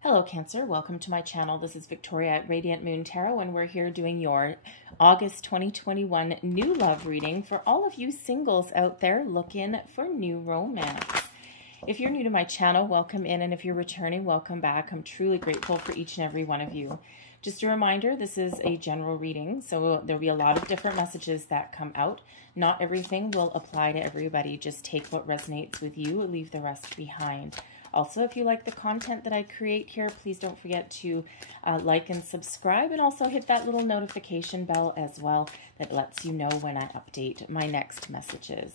Hello Cancer, welcome to my channel. This is Victoria at Radiant Moon Tarot, and we're here doing your August 2021 new love reading for all of you singles out there looking for new romance. If you're new to my channel, welcome in, and if you're returning, welcome back. I'm truly grateful for each and every one of you. Just a reminder, this is a general reading, so there'll be a lot of different messages that come out. Not everything will apply to everybody. Just take what resonates with you and leave the rest behind. Also, if you like the content that I create here, please don't forget to like and subscribe, and also hit that little notification bell as well that lets you know when I update my next messages.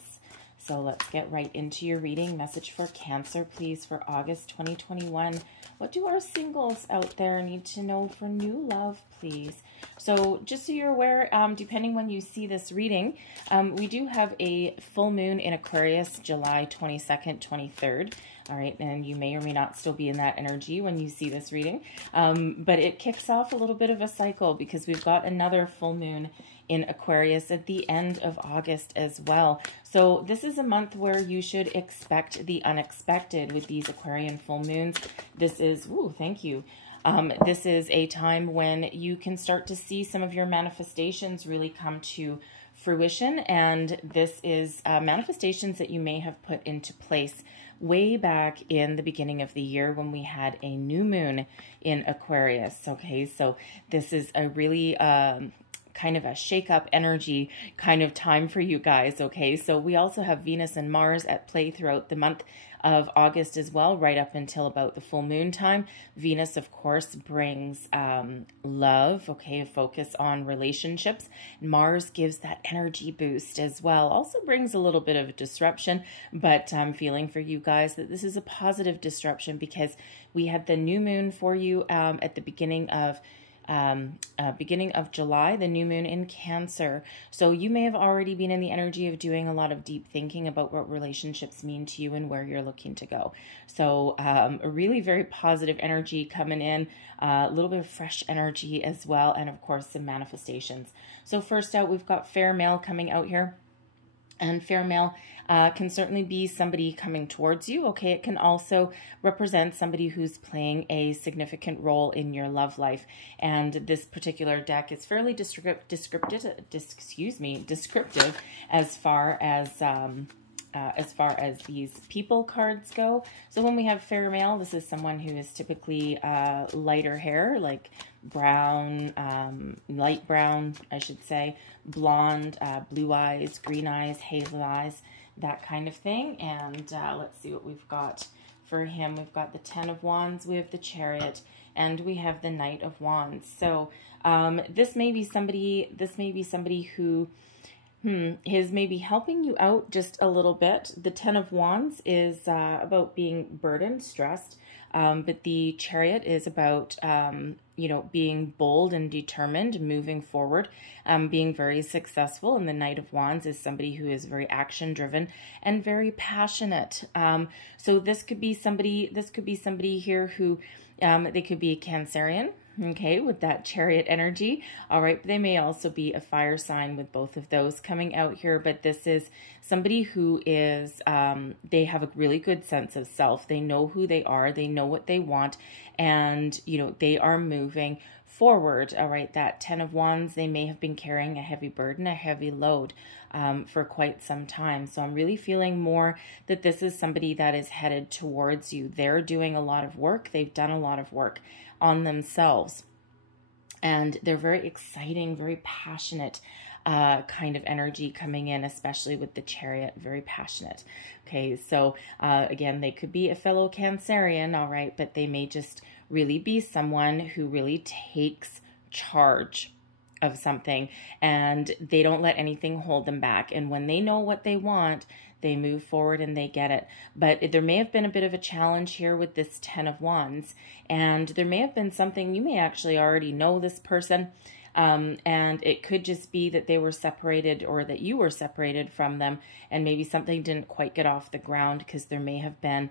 So let's get right into your reading. Message for Cancer, please, for August 2021. What do our singles out there need to know for new love, please? So just so you're aware, depending when you see this reading, we do have a full moon in Aquarius, July 22nd, 23rd. All right, and you may or may not still be in that energy when you see this reading, but it kicks off a little bit of a cycle because we've got another full moon in Aquarius at the end of August as well. So this is a month where you should expect the unexpected with these Aquarian full moons. This is, ooh, thank you. This is a time when you can start to see some of your manifestations really come to fruition, and this is manifestations that you may have put into place way back in the beginning of the year when we had a new moon in Aquarius. Okay, so this is a really kind of a shake-up energy kind of time for you guys. Okay, so we also have Venus and Mars at play throughout the month of August as well, right up until about the full moon time. Venus, of course, brings love, okay, a focus on relationships. Mars gives that energy boost as well. Also brings a little bit of disruption, but I'm feeling for you guys that this is a positive disruption because we had the new moon for you at the beginning of July, the new moon in Cancer. So you may have already been in the energy of doing a lot of deep thinking about what relationships mean to you and where you're looking to go. So a really very positive energy coming in, a little bit of fresh energy as well, and of course some manifestations. So first out, we've got fair male coming out here. And fair male can certainly be somebody coming towards you. Okay, it can also represent somebody who's playing a significant role in your love life. And this particular deck is fairly descriptive as far as these people cards go. So when we have fair male, this is someone who is typically lighter hair, like brown, light brown, I should say, blonde, blue eyes, green eyes, hazel eyes, that kind of thing. And let's see what we've got for him. We've got the 10 of Wands, we have the Chariot, and we have the Knight of Wands. So this may be somebody who is maybe helping you out just a little bit. The 10 of Wands is about being burdened, stressed, but the Chariot is about, you know, being bold and determined, moving forward, being very successful. And the Knight of Wands is somebody who is very action-driven and very passionate. So this could be somebody here who, they could be a Cancerian, okay, with that Chariot energy. All right, but they may also be a fire sign with both of those coming out here. But this is somebody who is, they have a really good sense of self. They know who they are. They know what they want. And, you know, they are moving forward. All right, that 10 of Wands, they may have been carrying a heavy burden, a heavy load for quite some time. So I'm really feeling more that this is somebody that is headed towards you. They're doing a lot of work. They've done a lot of work on themselves, and they're very exciting, very passionate kind of energy coming in, especially with the Chariot, very passionate. Okay, so again, they could be a fellow Cancerian, all right, but they may just really be someone who really takes charge of something, and they don't let anything hold them back. And when they know what they want, they move forward and they get it. But there may have been a bit of a challenge here with this 10 of Wands, and there may have been something, you may actually already know this person, and it could just be that they were separated, or that you were separated from them, and maybe something didn't quite get off the ground because there may have been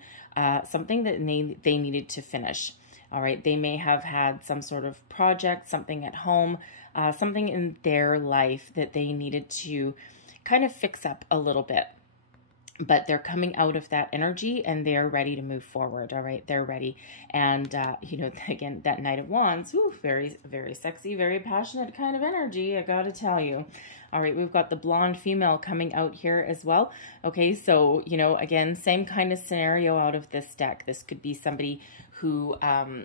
something that they needed to finish. All right, they may have had some sort of project, something at home, something in their life that they needed to kind of fix up a little bit. but they're coming out of that energy and they're ready to move forward. All right, they're ready. And you know, again, that Knight of Wands, ooh, very, very sexy, very passionate kind of energy, I gotta tell you. All right, we've got the blonde female coming out here as well. Okay, so, you know, again, same kind of scenario out of this deck. This could be somebody who,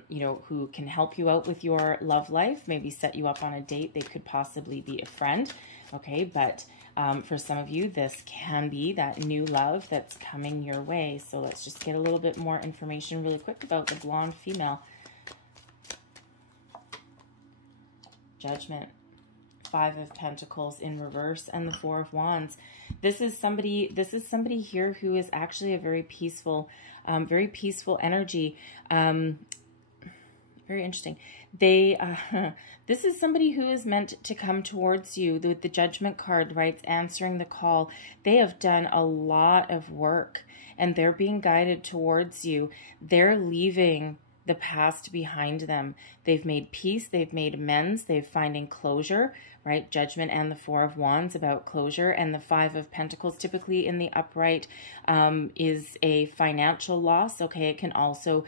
you know, who can help you out with your love life, maybe set you up on a date. They could possibly be a friend. Okay, but for some of you, this can be that new love that's coming your way. So let's just get a little bit more information really quick about the blonde female. Judgment, Five of Pentacles in reverse, and the Four of Wands. This is somebody here who is actually a very peaceful energy. Very interesting. This is somebody who is meant to come towards you. The Judgment card, right? It's answering the call. They have done a lot of work and they're being guided towards you. They're leaving the past behind them. They've made peace. They've made amends. They're finding closure, right? Judgment and the Four of Wands about closure, and the Five of Pentacles typically in the upright is a financial loss. Okay, it can also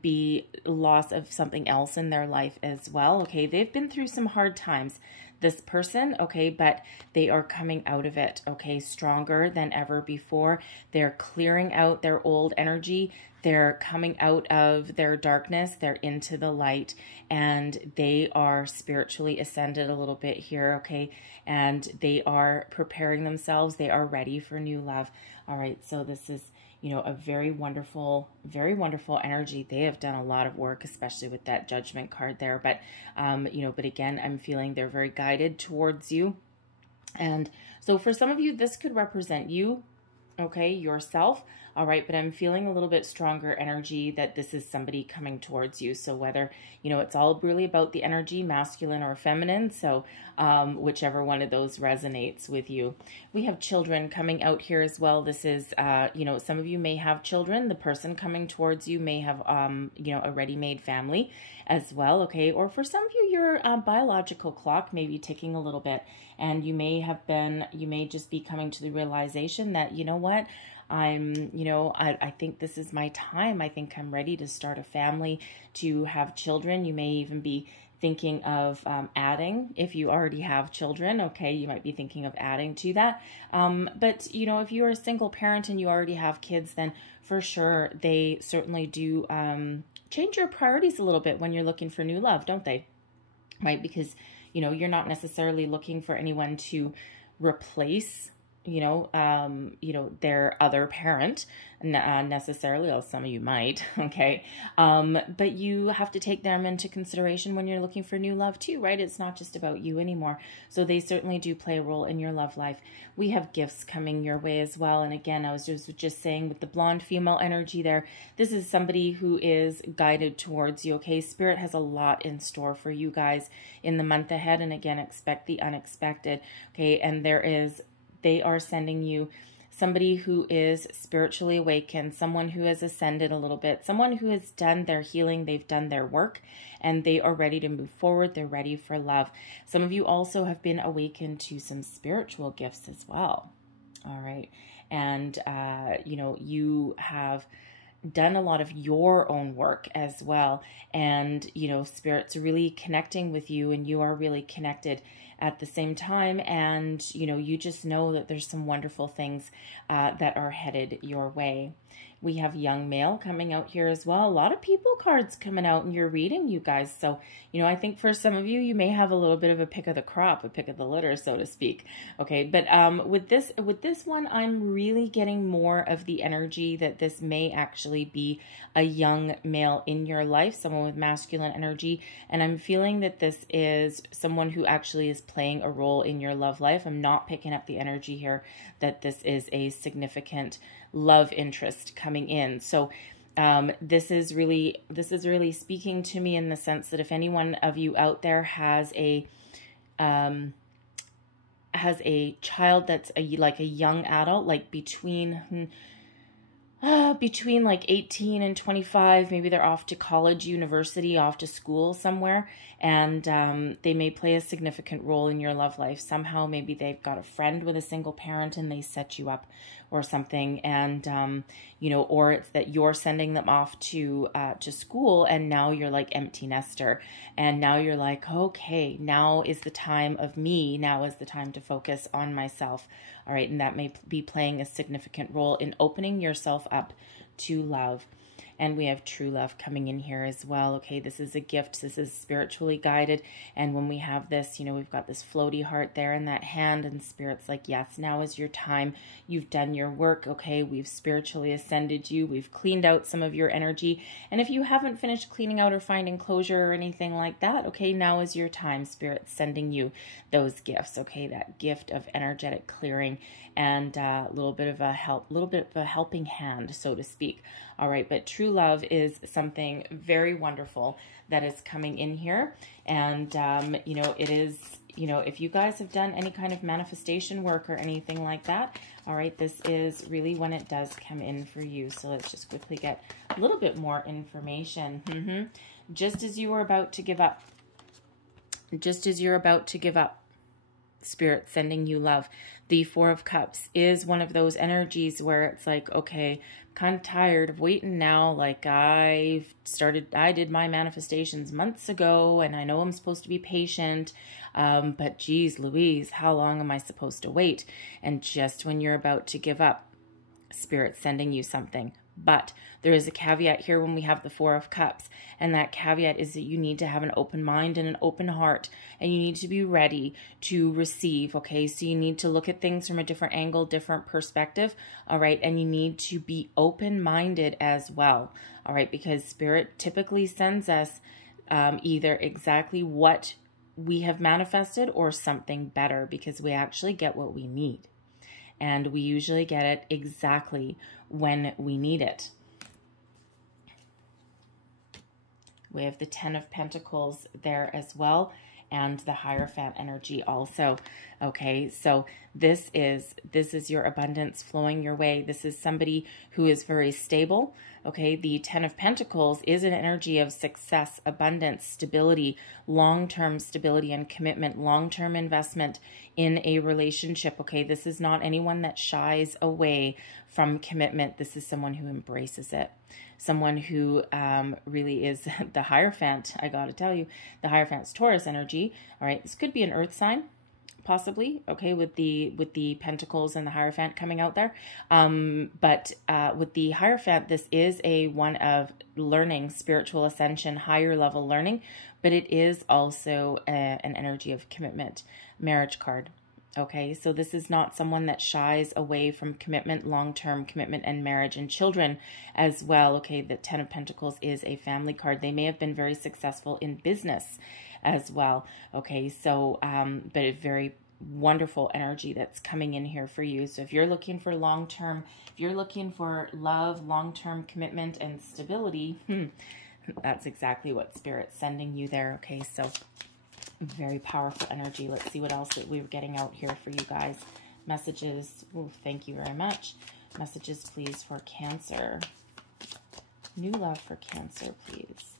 be loss of something else in their life as well. Okay, they've been through some hard times, this person, okay, but they are coming out of it, okay, stronger than ever before. They're clearing out their old energy. They're coming out of their darkness. They're into the light, and they are spiritually ascended a little bit here, okay, and they are preparing themselves. They are ready for new love. All right, so this is, you know, a very wonderful energy. They have done a lot of work, especially with that Judgment card there. But, you know, but again, I'm feeling they're very guided towards you. And so for some of you, this could represent you, okay, yourself. All right, but I'm feeling a little bit stronger energy that this is somebody coming towards you. So whether, you know, it's all really about the energy, masculine or feminine. So whichever one of those resonates with you. We have children coming out here as well. This is, you know, some of you may have children. The person coming towards you may have, you know, a ready-made family as well. Okay, or for some of you, your biological clock may be ticking a little bit, and you may just be coming to the realization that, you know what, you know, I think this is my time. I think I'm ready to start a family, to have children. You may even be thinking of adding, if you already have children, okay, you might be thinking of adding to that. But, you know, if you're a single parent and you already have kids, then for sure they certainly do change your priorities a little bit when you're looking for new love, don't they? Right? Because, you know, you're not necessarily looking for anyone to replace, you know, their other parent necessarily, or some of you might, okay? But you have to take them into consideration when you're looking for new love too, right? It's not just about you anymore. So they certainly do play a role in your love life. We have gifts coming your way as well. And again, I was just saying with the blonde female energy there, this is somebody who is guided towards you, okay? Spirit has a lot in store for you guys in the month ahead. And again, expect the unexpected, okay? And they are sending you somebody who is spiritually awakened, someone who has ascended a little bit, someone who has done their healing, they've done their work, and they are ready to move forward. They're ready for love. Some of you also have been awakened to some spiritual gifts as well. All right. And, you know, you have done a lot of your own work as well. And, you know, Spirit's really connecting with you, and you are really connected at the same time. And, you know, you just know that there's some wonderful things that are headed your way. We have young male coming out here as well. A lot of people cards coming out in your reading, you guys. So, you know, I think for some of you, you may have a little bit of a pick of the crop, a pick of the litter, so to speak. Okay, but with this one, I'm really getting more of the energy that this may actually be a young male in your life, someone with masculine energy. And I'm feeling that this is someone who actually is playing a role in your love life. I'm not picking up the energy here that this is a significant love interest coming in. So this is really speaking to me in the sense that if any one of you out there has a child that's like a young adult, like between between like 18 and 25. Maybe they're off to college, university, off to school somewhere, and they may play a significant role in your love life. Somehow maybe they've got a friend with a single parent and they set you up or something, and you know, or it's that you're sending them off to school, and now you're like empty nester, and now you're like, okay, now is the time of me, now is the time to focus on myself. All right, and that may be playing a significant role in opening yourself up to love. And we have true love coming in here as well. Okay, this is a gift. This is spiritually guided. And when we have this, you know, we've got this floaty heart there in that hand, and Spirit's like, yes, now is your time. You've done your work. Okay, we've spiritually ascended you. We've cleaned out some of your energy. And if you haven't finished cleaning out or finding closure or anything like that, okay, now is your time. Spirit's sending you those gifts. Okay, that gift of energetic clearing and a little bit of a helping hand, so to speak. All right, but true love is something very wonderful that is coming in here. And, you know, it is, you know, if you guys have done any kind of manifestation work or anything like that, all right, this is really when it does come in for you. So let's just quickly get a little bit more information. Just as you were about to give up, just as you're about to give up, Spirit sending you love. The Four of Cups is one of those energies where it's like, okay, kind of tired of waiting now. Like I did my manifestations months ago, and I know I'm supposed to be patient, but geez Louise, how long am I supposed to wait? And just when you're about to give up, Spirit sending you something. But there is a caveat here when we have the Four of Cups, and that caveat is that you need to have an open mind and an open heart, and you need to be ready to receive, okay? So you need to look at things from a different angle, different perspective, all right? And you need to be open-minded as well, all right? Because Spirit typically sends us either exactly what we have manifested or something better, because we actually get what we need. And we usually get it exactly when we need it. We have the Ten of Pentacles there as well, and the Hierophant energy also. Okay, so this is your abundance flowing your way. This is somebody who is very stable. Okay, the Ten of Pentacles is an energy of success, abundance, stability, long-term stability and commitment, long-term investment in a relationship. Okay, this is not anyone that shies away from commitment. This is someone who embraces it. Someone who really is the Hierophant. I got to tell you, the Hierophant's Taurus energy. All right, this could be an earth sign, possibly, okay, with the Pentacles and the Hierophant coming out there. But with the Hierophant, this is one of learning, spiritual ascension, higher level learning, but it is also an energy of commitment, marriage card. Okay, so this is not someone that shies away from commitment, long-term commitment, and marriage and children as well. Okay, the Ten of Pentacles is a family card. They may have been very successful in business as well. Okay, so but a very wonderful energy that's coming in here for you. So if you're looking for long-term, if you're looking for love, long-term commitment, and stability, that's exactly what Spirit's sending you there. Okay, so very powerful energy. Let's see what else that we were getting out here for you guys. Messages. Ooh, thank you very much. Messages, please, for Cancer. New love for Cancer, please.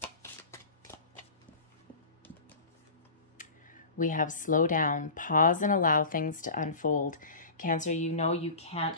We have slow down, pause, and allow things to unfold. Cancer, you know you can't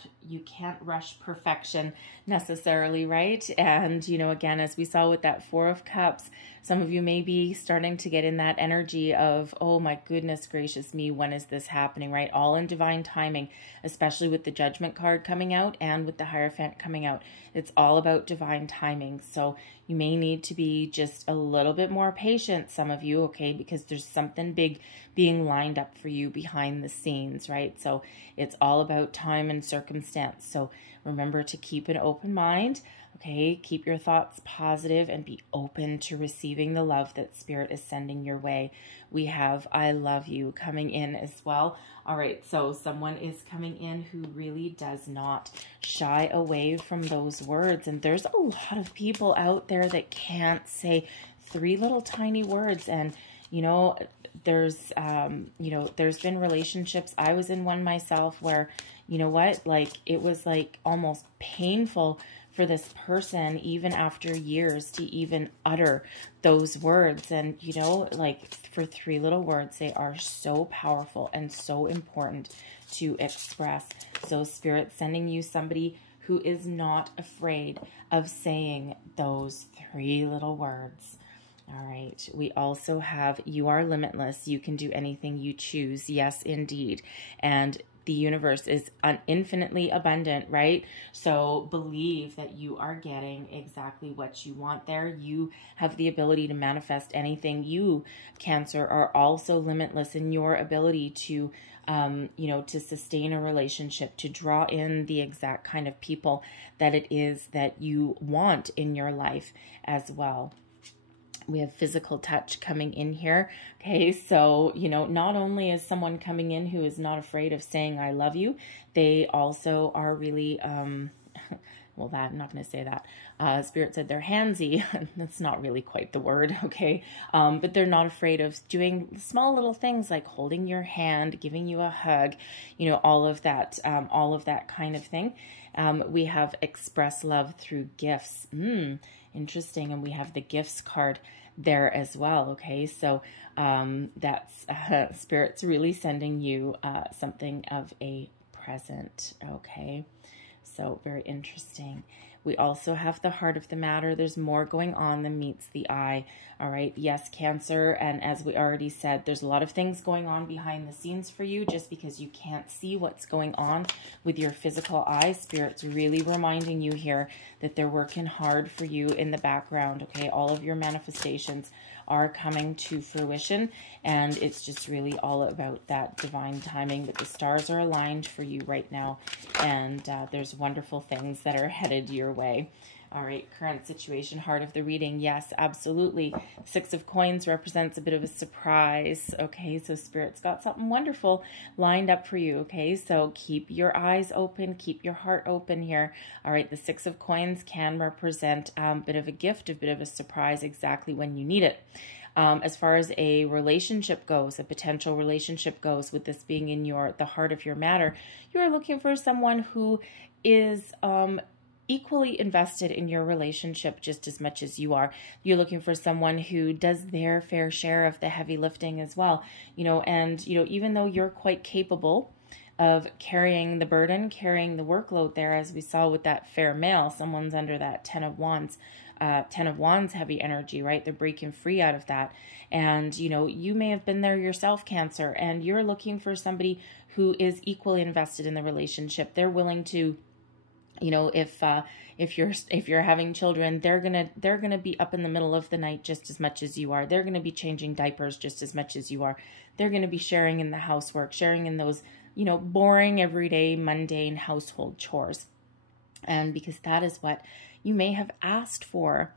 rush perfection necessarily, right? And, you know, again, as we saw with that Four of Cups, some of you may be starting to get in that energy of, oh my goodness gracious me, when is this happening, right? All in divine timing, especially with the Judgment card coming out and with the Hierophant coming out. It's all about divine timing. So you may need to be just a little bit more patient, some of you, okay? Because there's something big being lined up for you behind the scenes, right? So it's all about time and circumstance. So remember to keep an open mind, okay? Keep your thoughts positive and be open to receiving the love that Spirit is sending your way. We have I love you coming in as well. All right, so someone is coming in who really does not shy away from those words. And there's a lot of people out there that can't say 3 little tiny words. And, you know, there's been relationships. I was in one myself where, you know what, like it was like almost painful for this person, even after years, to even utter those words. And, you know, like for 3 little words, they are so powerful and so important to express. So Spirit's sending you somebody who is not afraid of saying those 3 little words. All right. We also have, you are limitless. You can do anything you choose. Yes, indeed. And the universe is infinitely abundant, right? So believe that you are getting exactly what you want there. You have the ability to manifest anything. You, Cancer, are also limitless in your ability to, you know, to sustain a relationship, to draw in the exact kind of people that it is that you want in your life as well. We have physical touch coming in here. Okay, so, you know, not only is someone coming in who is not afraid of saying I love you, they also are really, well, that, I'm not going to say that. Spirit said they're handsy. That's not really quite the word, okay? But they're not afraid of doing small little things like holding your hand, giving you a hug, you know, all of that kind of thing. We have express love through gifts. Interesting. And we have the gifts card there as well. Okay. So, that's, Spirit's really sending you, something of a present. Okay. So very interesting. We also have the heart of the matter. There's more going on than meets the eye. All right. Yes, Cancer. And as we already said, there's a lot of things going on behind the scenes for you. Just because you can't see what's going on with your physical eye, Spirit's really reminding you here that they're working hard for you in the background. Okay. All of your manifestations are coming to fruition, and it's just really all about that divine timing, that the stars are aligned for you right now, and there's wonderful things that are headed your way. All right, current situation, heart of the reading. Yes, absolutely. 6 of Coins represents a bit of a surprise. Okay, so Spirit's got something wonderful lined up for you. Okay, so keep your eyes open, keep your heart open here. All right, the 6 of Coins can represent a bit of a gift, a bit of a surprise exactly when you need it. As far as a relationship goes, a potential relationship goes, with this being in the heart of your matter, you are looking for someone who is equally invested in your relationship just as much as you are. You're looking for someone who does their fair share of the heavy lifting as well, you know, and, you know, even though you're quite capable of carrying the burden, carrying the workload there, as we saw with that fair male, someone's under that 10 of Wands heavy energy, right? They're breaking free out of that. And, you know, you may have been there yourself, Cancer, and you're looking for somebody who is equally invested in the relationship. They're willing to, you know, if you're having children, they're gonna be up in the middle of the night just as much as you are. They're gonna be changing diapers just as much as you are. They're gonna be sharing in the housework, sharing in those, you know, boring, everyday, mundane household chores. And because that is what you may have asked for.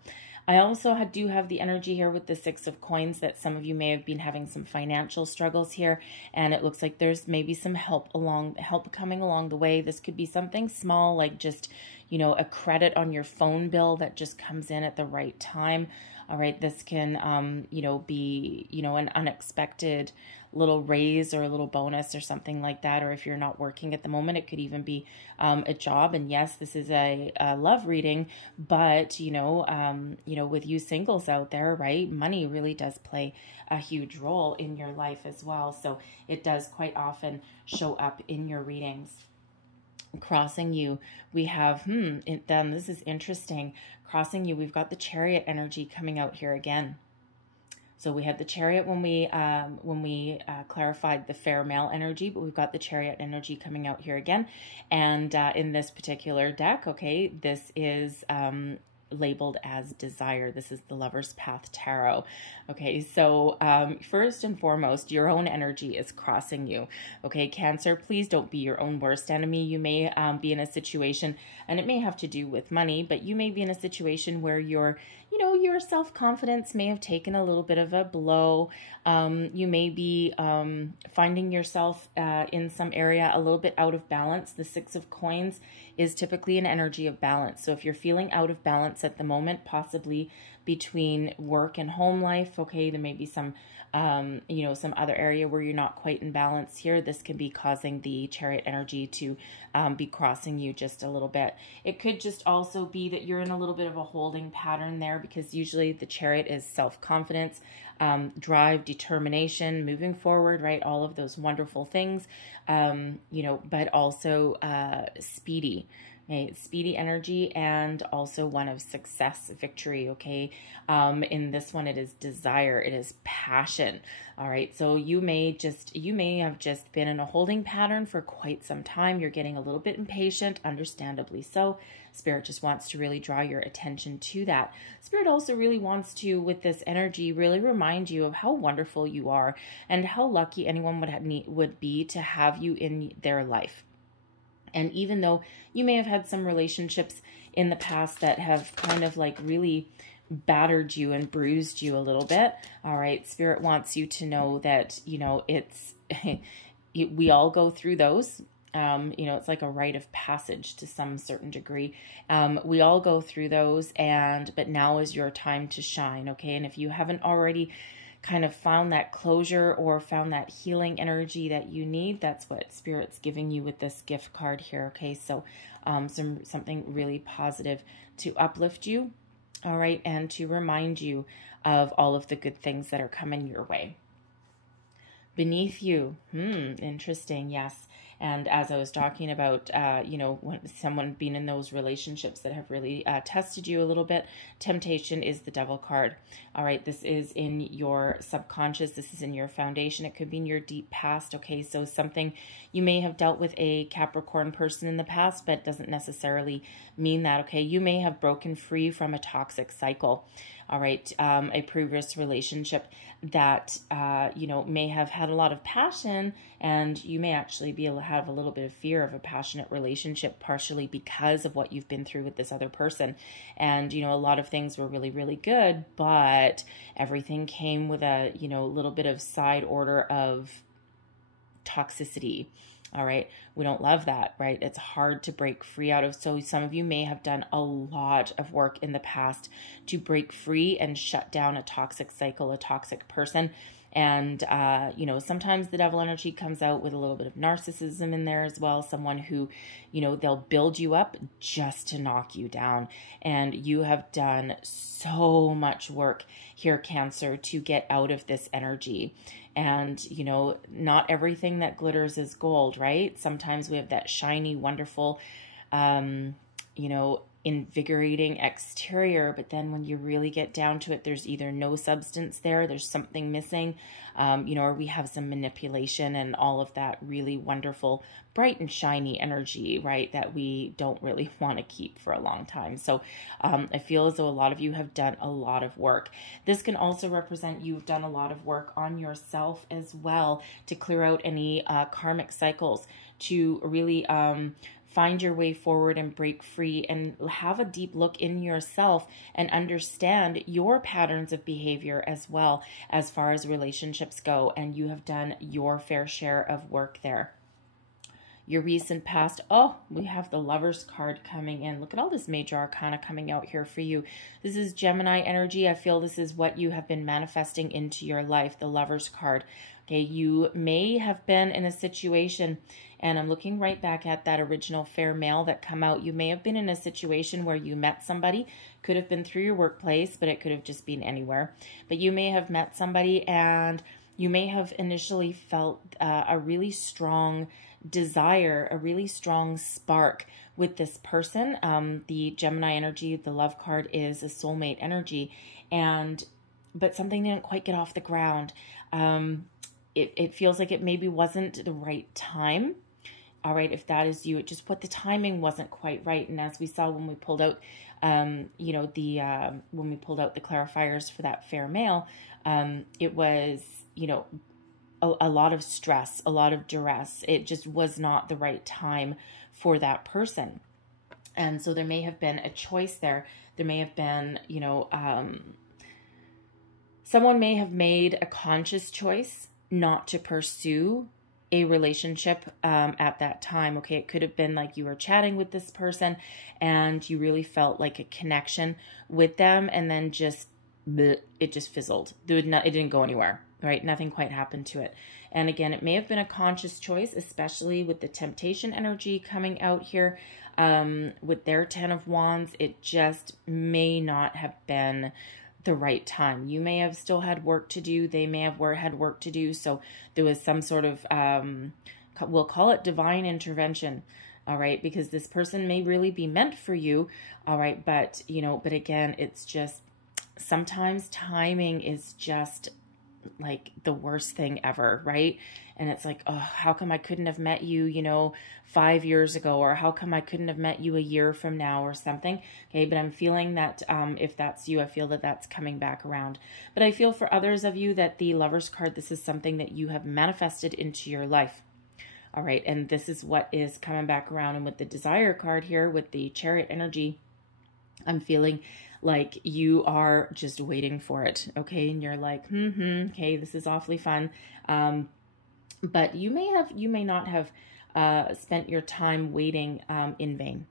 I also do have the energy here with the 6 of Coins that some of you may have been having some financial struggles here, and it looks like there's maybe some help coming along the way. This could be something small, like just, you know, a credit on your phone bill that just comes in at the right time. All right, this can, you know, be, you know, an unexpected little raise or a little bonus or something like that. Or if you're not working at the moment, it could even be a job. And yes, this is a love reading, but, you know, with you singles out there, right, money really does play a huge role in your life as well. So it does quite often show up in your readings. Crossing you, we have, then this is interesting. Crossing you, we've got the Chariot energy coming out here again. So we had the Chariot when we clarified the fair male energy, but we've got the Chariot energy coming out here again. And in this particular deck, okay, this is labeled as Desire. This is the Lover's Path Tarot. Okay, so first and foremost, your own energy is crossing you. Okay, Cancer, please don't be your own worst enemy. You may be in a situation, and it may have to do with money, but you may be in a situation where your self-confidence may have taken a little bit of a blow. You may be finding yourself in some area a little bit out of balance. The 6 of Coins is typically an energy of balance. So if you're feeling out of balance at the moment, possibly between work and home life. Okay, there may be some you know, some other area where you're not quite in balance here. This can be causing the Chariot energy to be crossing you just a little bit. It could just also be that you're in a little bit of a holding pattern there, because usually the Chariot is self-confidence, drive, determination, moving forward, right? All of those wonderful things, you know, but also speedy. Okay, speedy energy, and also one of success, victory, okay? In this one, it is desire, it is passion, all right? So you may have just been in a holding pattern for quite some time. You're getting a little bit impatient, understandably so. Spirit just wants to really draw your attention to that. Spirit also really wants to, with this energy, really remind you of how wonderful you are and how lucky anyone would be to have you in their life. And even though you may have had some relationships in the past that have kind of like really battered you and bruised you a little bit, all right, Spirit wants you to know that, you know, it's, we all go through those. You know, it's like a rite of passage to some certain degree. We all go through those, but now is your time to shine, okay? And if you haven't already kind of found that closure or found that healing energy that you need, that's what Spirit's giving you with this gift card here, okay? So something really positive to uplift you, all right, and to remind you of all of the good things that are coming your way. Beneath you, interesting, yes. And as I was talking about, you know, when someone being in those relationships that have really tested you a little bit, temptation is the Devil card. All right, this is in your subconscious. This is in your foundation. It could be in your deep past. Okay, so something you may have dealt with a Capricorn person in the past, but doesn't necessarily mean that. Okay, you may have broken free from a toxic cycle. All right, a previous relationship that, you know, may have had a lot of passion, and you may actually be able to have a little bit of fear of a passionate relationship, partially because of what you've been through with this other person. And, you know, a lot of things were really, really good, but everything came with a, you know, little bit of side order of toxicity. All right. We don't love that, right? It's hard to break free out of. So some of you may have done a lot of work in the past to break free and shut down a toxic cycle, a toxic person. And, you know, sometimes the Devil energy comes out with a little bit of narcissism in there as well. Someone who, you know, they'll build you up just to knock you down. And you have done so much work here, Cancer, to get out of this energy. And, you know, not everything that glitters is gold, right? Sometimes we have that shiny, wonderful, you know, invigorating exterior, but then when you really get down to it, there's either no substance there's something missing, you know, or we have some manipulation and all of that really wonderful, bright and shiny energy, right, that we don't really want to keep for a long time. So I feel as though a lot of you have done a lot of work. This can also represent you've done a lot of work on yourself as well to clear out any karmic cycles, to really find your way forward and break free and have a deep look in yourself and understand your patterns of behavior as well as far as relationships go. And you have done your fair share of work there. Your recent past, oh, we have the Lover's card coming in. Look at all this major arcana coming out here for you. This is Gemini energy. I feel this is what you have been manifesting into your life, the Lover's card. Okay, you may have been in a situation, and I'm looking right back at that original fair male that come out. You may have been in a situation where you met somebody, could have been through your workplace, but it could have just been anywhere. But you may have met somebody and you may have initially felt a really strong desire, a really strong spark with this person. The Gemini energy, the love card, is a soulmate energy, but something didn't quite get off the ground. It feels like it maybe wasn't the right time. All right, if that is you, it just what the timing wasn't quite right. And as we saw when we pulled out, you know, when we pulled out the clarifiers for that fair male, it was, you know, a lot of stress, a lot of duress. It just was not the right time for that person. And so there may have been a choice there. There may have been, you know, someone may have made a conscious choice not to pursue a relationship at that time. Okay, it could have been like you were chatting with this person and you really felt like a connection with them, and then just it just fizzled. It didn't go anywhere, right? Nothing quite happened to it. And again, it may have been a conscious choice, especially with the temptation energy coming out here. With their 10 of Wands, it just may not have been the right time. You may have still had work to do. They may have had work to do. So there was some sort of, we'll call it divine intervention. All right. Because this person may really be meant for you. All right. But, you know, but again, it's just sometimes timing is just like the worst thing ever, right? And it's like, oh, how come I couldn't have met you, you know, 5 years ago, or how come I couldn't have met you a year from now or something. Okay, but I'm feeling that if that's you, I feel that that's coming back around. But I feel for others of you that the Lover's card, this is something that you have manifested into your life. All right, and this is what is coming back around. And with the Desire card here, with the Chariot energy, I'm feeling like you are just waiting for it, okay? And you're like, okay, this is awfully fun. But you may not have spent your time waiting in vain.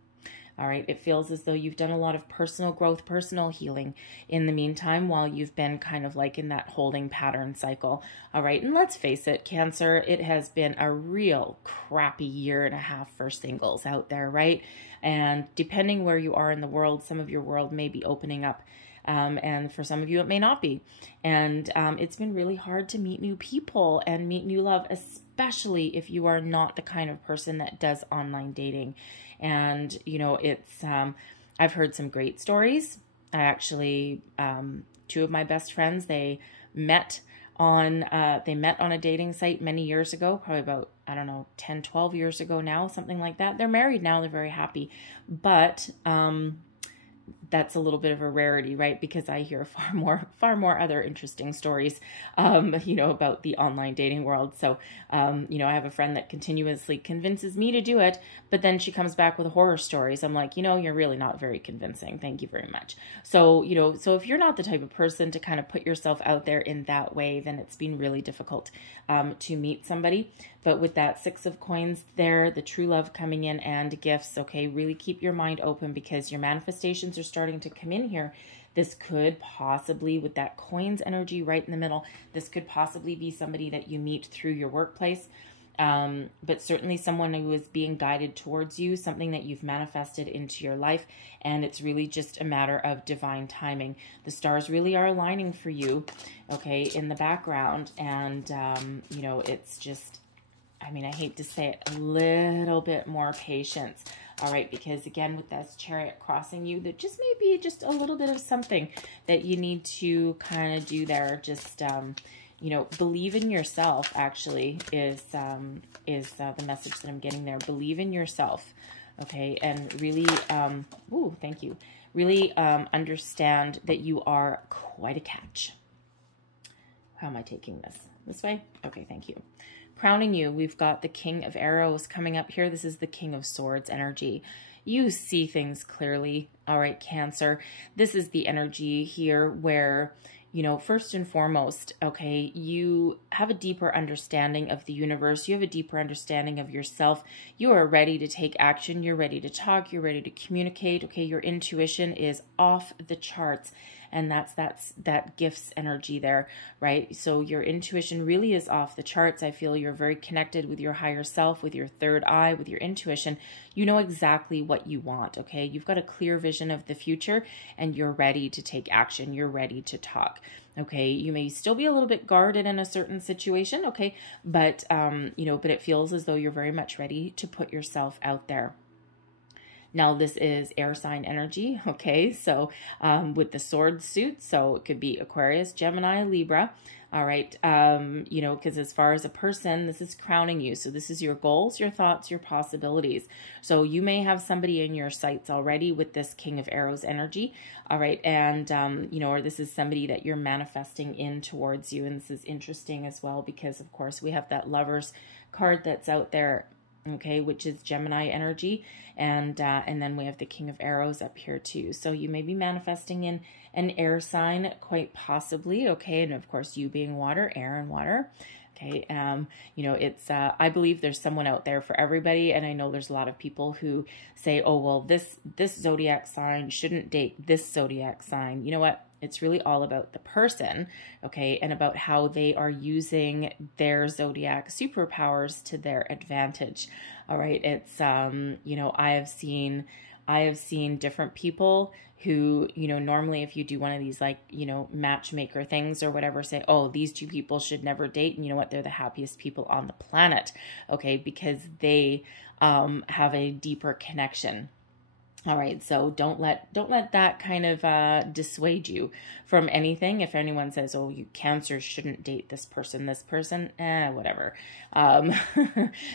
All right, it feels as though you've done a lot of personal growth, personal healing in the meantime, while you've been kind of like in that holding pattern cycle. All right, and let's face it, Cancer, it has been a real crappy year and a half for singles out there, right? And depending where you are in the world, some of your world may be opening up. And for some of you, it may not be. And it's been really hard to meet new people and meet new love, especially if you are not the kind of person that does online dating. And, you know, it's, I've heard some great stories. I actually, 2 of my best friends, they met on a dating site many years ago, probably about, I don't know, 10, 12 years ago now, something like that. They're married now. They're very happy. But, that's a little bit of a rarity, right? Because I hear far more other interesting stories, you know, about the online dating world. So, you know, I have a friend that continuously convinces me to do it, but then she comes back with horror stories. I'm like, you know, you're really not very convincing. Thank you very much. So, you know, so if you're not the type of person to kind of put yourself out there in that way, then it's been really difficult to meet somebody. But with that 6 of coins there, the true love coming in and gifts, okay, really keep your mind open because your manifestations are starting to come in here. This could possibly, with that coins energy right in the middle, this could possibly be somebody that you meet through your workplace, but certainly someone who is being guided towards you, something that you've manifested into your life, and it's really just a matter of divine timing. The stars really are aligning for you, okay, in the background, and, you know, it's just, I mean, I hate to say it, a little bit more patience. All right, because again, with this Chariot crossing you, that just may be just a little bit of something that you need to kind of do there. Just, you know, believe in yourself, actually, is the message that I'm getting there. Believe in yourself, okay? And really, ooh, thank you. Really understand that you are quite a catch. How am I taking this? This way? Okay, thank you. Crowning you, we've got the King of Arrows coming up here. This is the King of Swords energy. You see things clearly. All right, Cancer. This is the energy here where, you know, first and foremost, okay, you have a deeper understanding of the universe. You have a deeper understanding of yourself. You are ready to take action. You're ready to talk. You're ready to communicate. Okay, your intuition is off the charts. And that's that gifts energy there, right? So your intuition really is off the charts. I feel you're very connected with your higher self, with your third eye, with your intuition. You know exactly what you want, okay? You've got a clear vision of the future and you're ready to take action. You're ready to talk, okay? You may still be a little bit guarded in a certain situation, okay? But, you know, but it feels as though you're very much ready to put yourself out there. Now, this is air sign energy, okay? So with the sword suit, so it could be Aquarius, Gemini, Libra, all right? You know, because as far as a person, this is crowning you. So this is your goals, your thoughts, your possibilities. So you may have somebody in your sights already with this King of Arrows energy, all right? And, you know, or this is somebody that you're manifesting in towards you. And this is interesting as well because, of course, we have that Lovers card that's out there, okay, which is Gemini energy, and then we have the King of Arrows up here too. So you may be manifesting in an air sign, quite possibly, okay, and of course you being water, air and water, Okay. You know, it's, I believe there's someone out there for everybody. And I know there's a lot of people who say, oh, well, this zodiac sign shouldn't date this zodiac sign. You know what? It's really all about the person, okay, and about how they are using their zodiac superpowers to their advantage. All right. It's, you know, I have seen different people who, you know, normally if you do one of these, like, you know, matchmaker things or whatever, say, oh, these two people should never date. And you know what? They're the happiest people on the planet. Okay. Because they, have a deeper connection. All right. So don't let that kind of, dissuade you from anything. If anyone says, oh, you Cancer shouldn't date this person, whatever.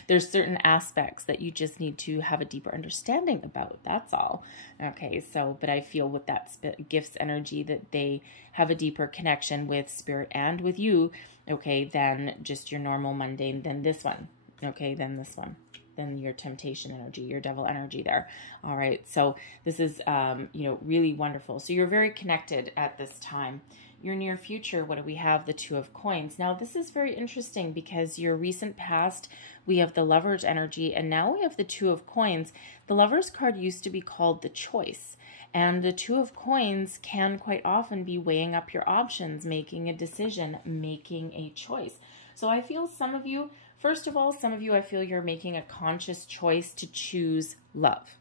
There's certain aspects that you just need to have a deeper understanding about. That's all. Okay. So, but I feel with that gifts energy that they have a deeper connection with spirit and with you. Okay. Than just your normal mundane, than this one. Okay. Than this one. Than your temptation energy, your devil energy there. All right. So this is, you know, really wonderful. So you're very connected at this time. Your near future, what do we have? The Two of Coins. Now this is very interesting because your recent past, we have the Lover's energy, and now we have the Two of Coins. The Lover's card used to be called the Choice. And the Two of Coins can quite often be weighing up your options, making a decision, making a choice. So I feel some of you, first of all, some of you, I feel you're making a conscious choice to choose love.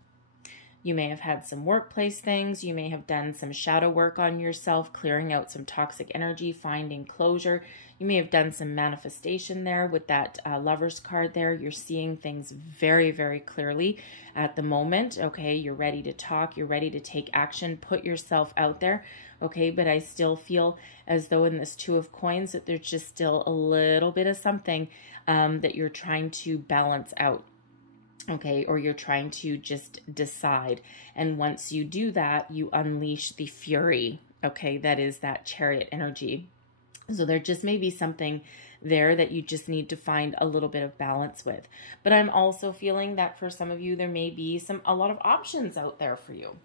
You may have had some workplace things. You may have done some shadow work on yourself, clearing out some toxic energy, finding closure. You may have done some manifestation there with that Lover's card there. You're seeing things very, very clearly at the moment. Okay, you're ready to talk. You're ready to take action. Put yourself out there. Okay, but I still feel as though in this Two of Coins that there's just still a little bit of something that you're trying to balance out. Okay, or you're trying to just decide. And once you do that, you unleash the fury. Okay, that is that Chariot energy. So there just may be something there that you just need to find a little bit of balance with. But I'm also feeling that for some of you, there may be a lot of options out there for you.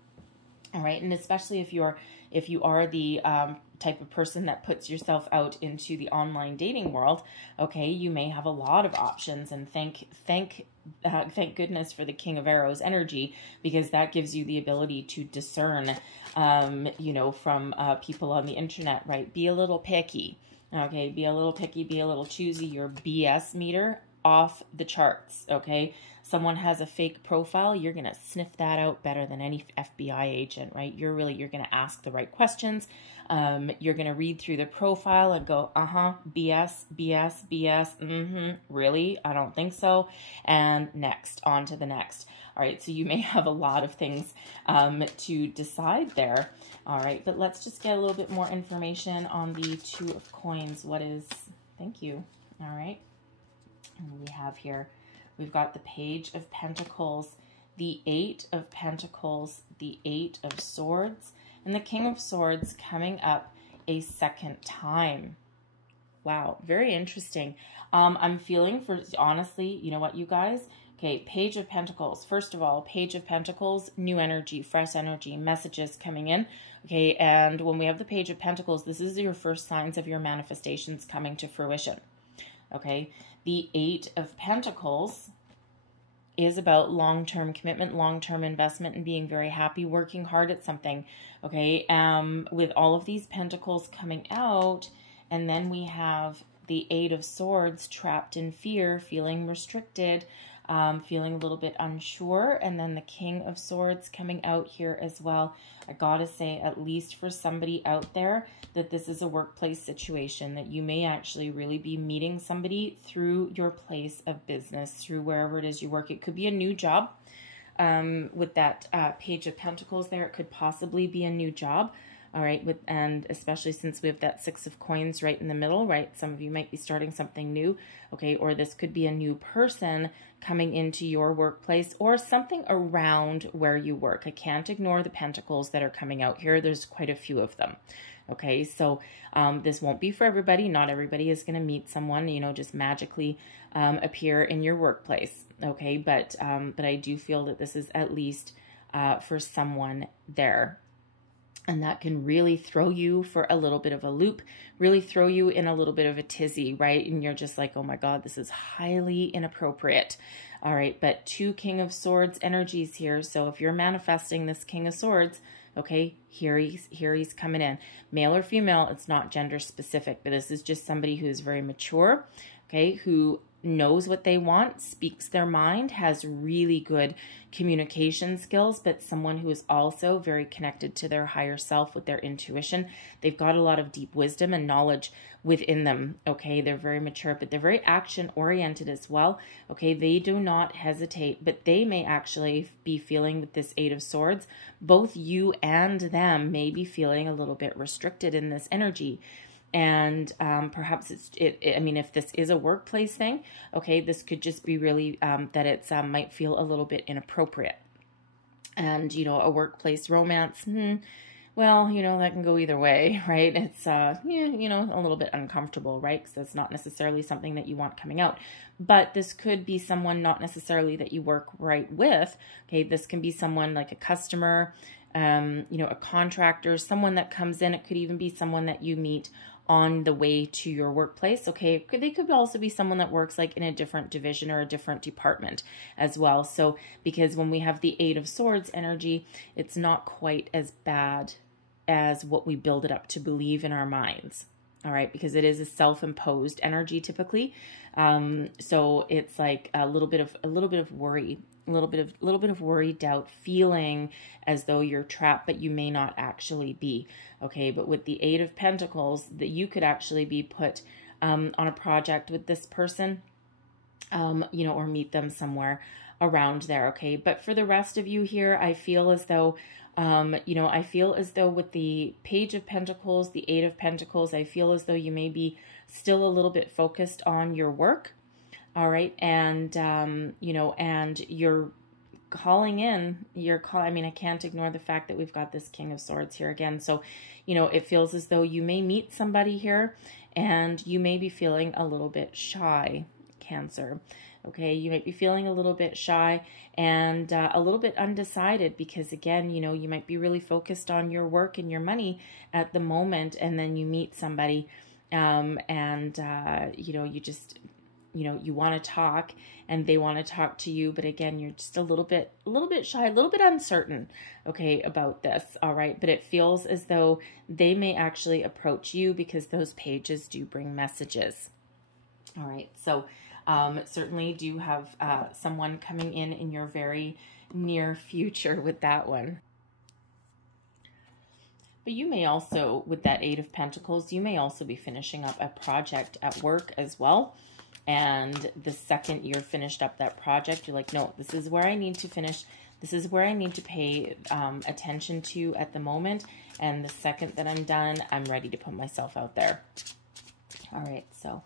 All right, and especially if you are the type of person that puts yourself out into the online dating world, okay, you may have a lot of options, and thank goodness for the King of Arrows energy, because that gives you the ability to discern, you know, from people on the internet, right? Be a little picky, okay? Be a little picky, be a little choosy. Your BS meter off the charts, okay? Someone has a fake profile, you're going to sniff that out better than any FBI agent, right? You're going to ask the right questions. You're going to read through the profile and go, BS, BS, BS, really? I don't think so. And next, on to the next. All right, so you may have a lot of things to decide there. All right, but let's just get a little bit more information on the Two of Coins. Thank you. All right, and we have here, we've got the Page of Pentacles, the Eight of Pentacles, the Eight of Swords, and the King of Swords coming up a second time. Wow, very interesting. I'm feeling honestly, you know what, you guys? Okay, Page of Pentacles. First of all, Page of Pentacles, new energy, fresh energy, messages coming in. Okay, and when we have the Page of Pentacles, this is your first signs of your manifestations coming to fruition. Okay, the Eight of Pentacles is about long-term commitment, long-term investment, and being very happy, working hard at something. Okay, with all of these pentacles coming out, and then we have the Eight of Swords, trapped in fear, feeling restricted, feeling a little bit unsure, and then the King of Swords coming out here as well. I gotta say, at least for somebody out there, that this is a workplace situation, that you may actually really be meeting somebody through your place of business, through wherever it is you work. It could be a new job. With that Page of Pentacles there, it could possibly be a new job. All right, and especially since we have that Six of Coins right in the middle, right? Some of you might be starting something new, okay? Or this could be a new person coming into your workplace, or something around where you work. I can't ignore the pentacles that are coming out here. There's quite a few of them, okay? So this won't be for everybody. Not everybody is going to meet someone, you know, just magically appear in your workplace, okay? But I do feel that this is at least for someone there. And that can really throw you for a little bit of a loop, really throw you in a little bit of a tizzy, right? And you're just like, oh my God, this is highly inappropriate. All right, but 2 King of Swords energies here. So if you're manifesting this King of Swords, okay, here he's coming in. Male or female, it's not gender specific, but this is just somebody who is very mature, okay, who knows what they want, speaks their mind, has really good communication skills, but someone who is also very connected to their higher self with their intuition. They've got a lot of deep wisdom and knowledge within them, okay? They're very mature, but they're very action-oriented as well, okay? They do not hesitate, but they may actually be feeling with this 8 of Swords, both you and them may be feeling a little bit restricted in this energy. And perhaps I mean, if this is a workplace thing, okay, this could just be really that it's might feel a little bit inappropriate. And, you know, a workplace romance, well, you know, that can go either way, right? It's, yeah, you know, a little bit uncomfortable, right? Because that's not necessarily something that you want coming out. But this could be someone not necessarily that you work right with, okay? This can be someone like a customer, you know, a contractor, someone that comes in. It could even be someone that you meet on the way to your workplace, okay? They could also be someone that works like in a different division or a different department as well. So because when we have the 8 of Swords energy, it's not quite as bad as what we build it up to believe in our minds, all right? Because it is a self-imposed energy typically. So it's like a little bit of worry, a little bit of worry, doubt, feeling as though you're trapped, but you may not actually be, okay? But with the 8 of Pentacles, that you could actually be put on a project with this person, you know, or meet them somewhere around there, okay? But for the rest of you here, I feel as though, you know, I feel as though with the Page of Pentacles, the 8 of Pentacles, I feel as though you may be still a little bit focused on your work, all right? And, you know, and you're calling in, I mean, I can't ignore the fact that we've got this King of Swords here again. So, you know, it feels as though you may meet somebody here and you may be feeling a little bit shy, Cancer. Okay, you might be feeling a little bit shy and a little bit undecided because, again, you know, you might be really focused on your work and your money at the moment, and then you meet somebody and, you know, you just, you know, you want to talk and they want to talk to you, but again, you're just a little bit shy, a little bit uncertain, okay, about this, all right? But it feels as though they may actually approach you because those pages do bring messages, all right? So certainly do have someone coming in your very near future with that one. But you may also, with that 8 of Pentacles, you may also be finishing up a project at work as well. And the second you're finished up that project, you're like, no, this is where I need to finish. This is where I need to pay attention to at the moment. And the second that I'm done, I'm ready to put myself out there. All right, so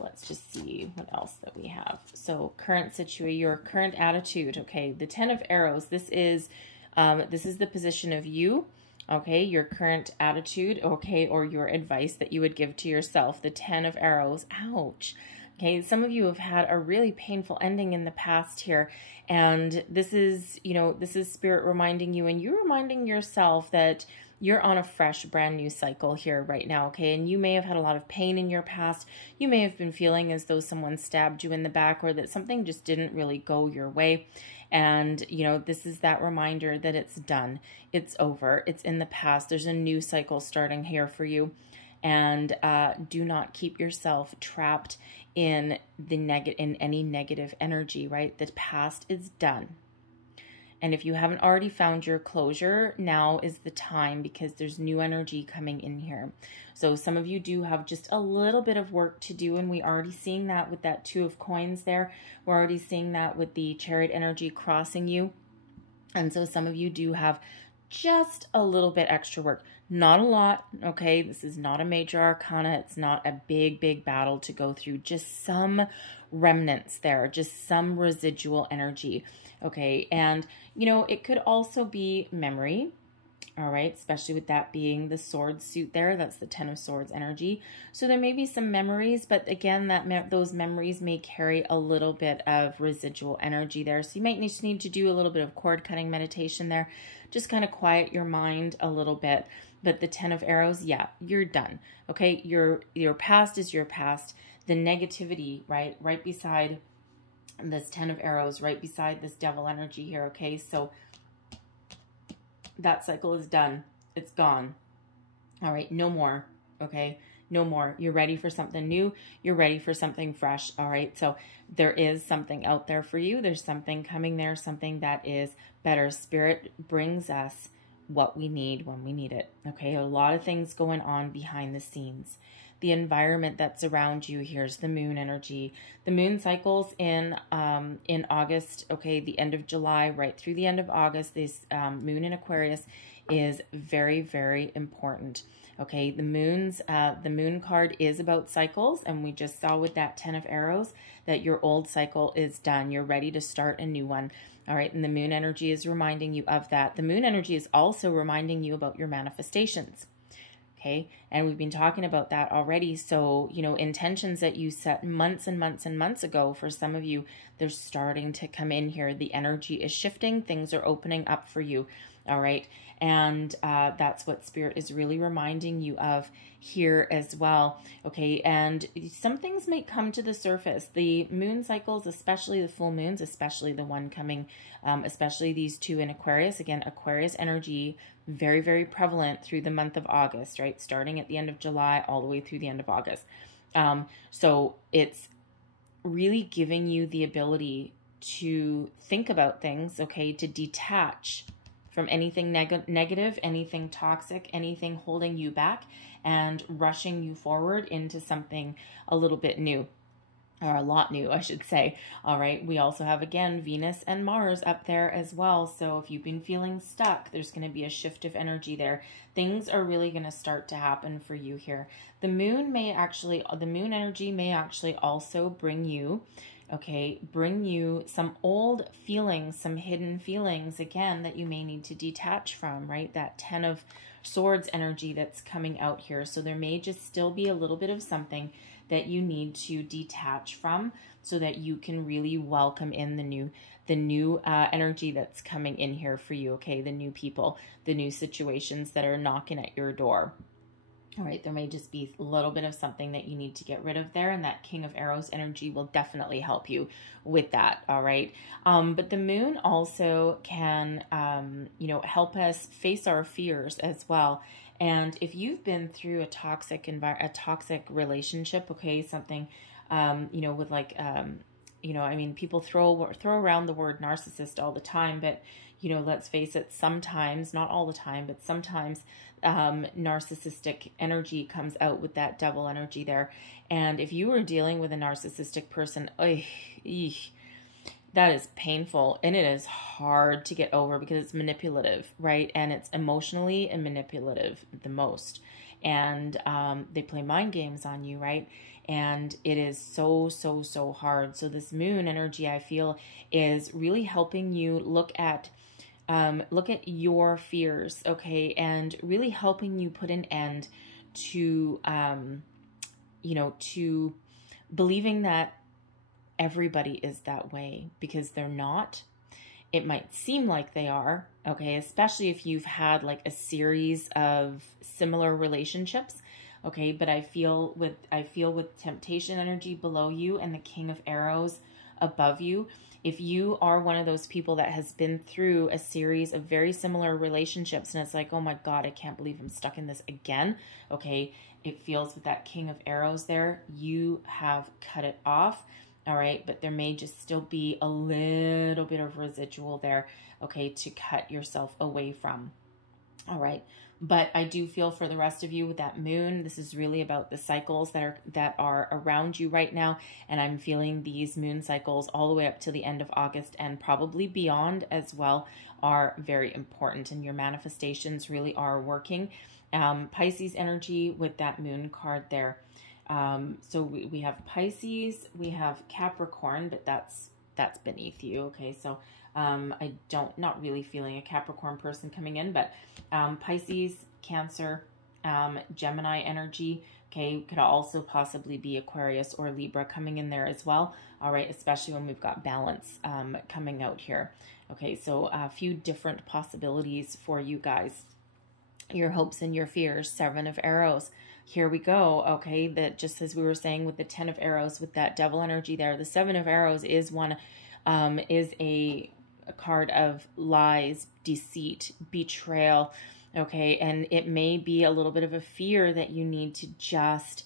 let's just see what else that we have. So current situation, your current attitude. Okay, the 10 of Arrows. This is the position of you. Okay, your current attitude. Okay, or your advice that you would give to yourself. The 10 of Arrows. Ouch. Okay, some of you have had a really painful ending in the past here, and this is, you know, this is Spirit reminding you, and you reminding yourself that you're on a fresh, brand new cycle here right now, okay? And you may have had a lot of pain in your past. You may have been feeling as though someone stabbed you in the back or that something just didn't really go your way. And, you know, this is that reminder that it's done. It's over. It's in the past. There's a new cycle starting here for you. And do not keep yourself trapped in any negative energy, right? The past is done. And if you haven't already found your closure, now is the time because there's new energy coming in here. So some of you do have just a little bit of work to do, and we're already seeing that with that 2 of Coins there. We're already seeing that with the Chariot energy crossing you. And so some of you do have just a little bit extra work. Not a lot, okay? This is not a major arcana. It's not a big, big battle to go through. Just some remnants there, just some residual energy, okay? And, you know, it could also be memory. All right, especially with that being the sword suit there. That's the Ten of Swords energy. So there may be some memories, but again, those memories may carry a little bit of residual energy there. So you might just need to do a little bit of cord cutting meditation there. Just kind of quiet your mind a little bit. But the Ten of Arrows, yeah, you're done. Okay, your past is your past. The negativity, right beside this Ten of Arrows, right beside this Devil energy here. Okay, so that cycle is done. It's gone. All right, no more. Okay, no more. You're ready for something new. You're ready for something fresh. All right, so there is something out there for you. There's something coming there, something that is better. Spirit brings us what we need when we need it. Okay, a lot of things going on behind the scenes. The environment that's around you. Here's the moon energy. The moon cycles in August, okay, the end of July, right through the end of August. This moon in Aquarius is very, very important. Okay, the moon card is about cycles, and we just saw with that Ten of Arrows that your old cycle is done. You're ready to start a new one. All right, and the moon energy is reminding you of that. The moon energy is also reminding you about your manifestations. Okay, and we've been talking about that already. So, you know, intentions that you set months and months and months ago, for some of you, they're starting to come in here. The energy is shifting. Things are opening up for you. All right, and that's what Spirit is really reminding you of here as well. Okay, and some things may come to the surface. The moon cycles, especially the full moons, especially the one coming, especially these two in Aquarius. Again, Aquarius energy, very, very prevalent through the month of August, right? Starting at the end of July all the way through the end of August. So it's really giving you the ability to think about things, okay, to detach from anything negative, anything toxic, anything holding you back, and rushing you forward into something a little bit new. Or a lot new, I should say. All right, we also have, again, Venus and Mars up there as well. So if you've been feeling stuck, there's going to be a shift of energy there. Things are really going to start to happen for you here. The moon energy may actually also bring you, okay, some old feelings, some hidden feelings, again, that you may need to detach from, right? That Ten of Swords energy that's coming out here. So there may just still be a little bit of something that you need to detach from so that you can really welcome in the new energy that's coming in here for you, okay? The new people, the new situations that are knocking at your door. All right, there may just be a little bit of something that you need to get rid of there, and that King of Arrows energy will definitely help you with that, all right? But the moon also can, you know, help us face our fears as well. And if you've been through a toxic relationship, okay, something, you know, with like, you know, I mean, people throw around the word narcissist all the time, but, you know, let's face it, sometimes, not all the time, but sometimes narcissistic energy comes out with that devil energy there. And if you are dealing with a narcissistic person, that is painful, and it is hard to get over because it's manipulative, right? And it's emotionally and manipulative the most. And they play mind games on you, right? And it is so, so, so hard. So this moon energy, I feel, is really helping you look at your fears, okay? And really helping you put an end to, you know, to believing that everybody is that way, because they're not. It might seem like they are, okay, especially if you've had like a series of similar relationships, okay? But I feel with temptation energy below you and the King of Arrows above you, if you are one of those people that has been through a series of very similar relationships and it's like, oh my God, I can't believe I'm stuck in this again, okay? It feels with that King of Arrows there, you have cut it off. All right, but there may just still be a little bit of residual there, okay, to cut yourself away from. All right, but I do feel for the rest of you with that moon, this is really about the cycles that are around you right now, and I'm feeling these moon cycles all the way up to the end of August and probably beyond as well are very important, and your manifestations really are working. Pisces energy with that moon card there. So we have Pisces, we have Capricorn, but that's that's beneath you. Okay, so not really feeling a Capricorn person coming in, but Pisces, Cancer, Gemini energy, okay, could also possibly be Aquarius or Libra coming in there as well. All right, especially when we've got balance coming out here. Okay, so a few different possibilities for you guys. Your hopes and your fears, 7 of Arrows. Here we go, okay, that just as we were saying with the 10 of Arrows, with that devil energy there, the 7 of Arrows is a card of lies, deceit, betrayal, okay, and it may be a little bit of a fear that you need to just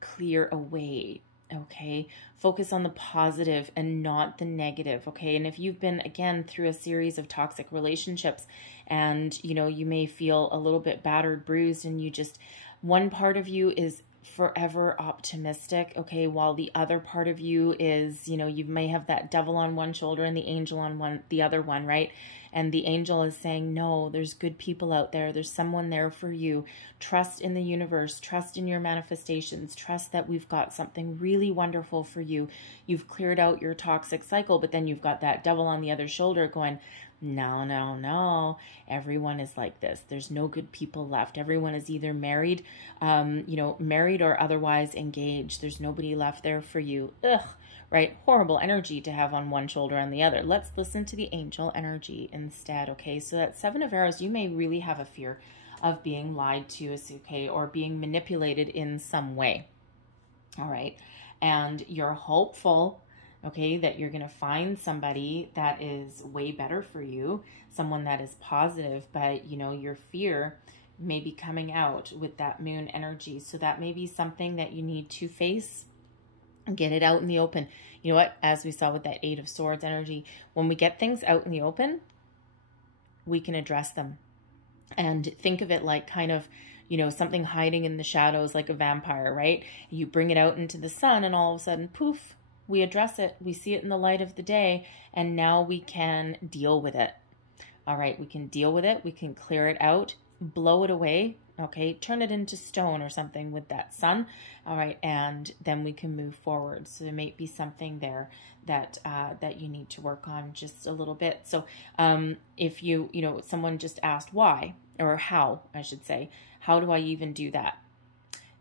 clear away, okay? Focus on the positive and not the negative, okay? And if you've been, again, through a series of toxic relationships and, you know, you may feel a little bit battered, bruised, and you just, one part of you is forever optimistic, okay, while the other part of you is, you know, you may have that devil on one shoulder and the angel on the other one, right? And the angel is saying, no, there's good people out there. There's someone there for you. Trust in the universe. Trust in your manifestations. Trust that we've got something really wonderful for you. You've cleared out your toxic cycle, but then you've got that devil on the other shoulder going, no, no, no. Everyone is like this. There's no good people left. Everyone is either married, married or otherwise engaged. There's nobody left there for you. Ugh. Right? Horrible energy to have on one shoulder and the other. Let's listen to the angel energy instead, okay? So that 7 of Arrows, you may really have a fear of being lied to, okay, or being manipulated in some way, all right? And you're hopeful, okay, that you're going to find somebody that is way better for you, someone that is positive, but, you know, your fear may be coming out with that moon energy. So that may be something that you need to face. Get it out in the open. You know what? As we saw with that 8 of Swords energy, when we get things out in the open, we can address them. And think of it like kind of, you know, something hiding in the shadows like a vampire, right? You bring it out into the sun and all of a sudden, poof, we address it. We see it in the light of the day, and now we can deal with it. All right, we can deal with it. We can clear it out, blow it away. Okay, turn it into stone or something with that sun. All right, and then we can move forward. So there may be something there that that you need to work on just a little bit. So if someone just asked why, or how, I should say, how do I even do that?